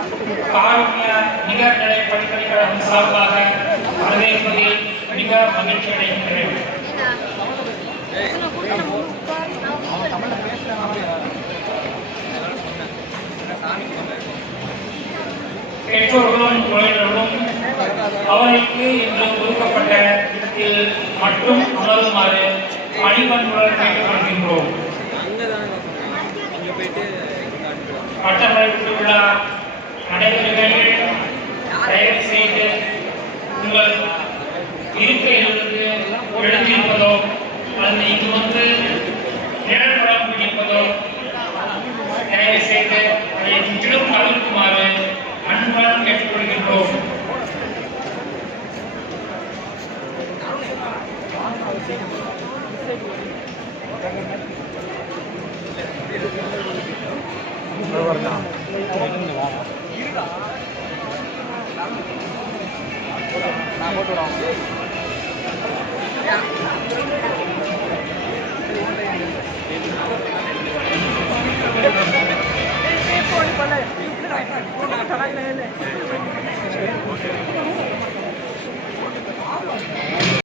காருண்ய நிகர்நிலை பல்கலைக்கழகம் சார்பாக வரவேற்பதில் மிக மகிழ்ச்சி அடைகின்றேன். பெற்றோர்களும் உறவினர்களும் அவருக்கு இன்று ஒதுக்கப்பட்ட இடத்தில் மட்டும் அமருமாறு பணிபன்புடன் கேட்டுக்கொள்கின்றோம். பட்டமளிப்பு விழா நடைபெறுகையில் தயவு செய்து உங்கள் இருக்கையிலிருந்து எழுந்திருப்பதோ அல்லது இங்கு வந்து நிழற்படம் பிடிப்பதோ தயவு செய்து அதை முற்றிலும் தவிர்க்குமாறு அன்புடன் கேட்டுக்கொள்கின்றோம்.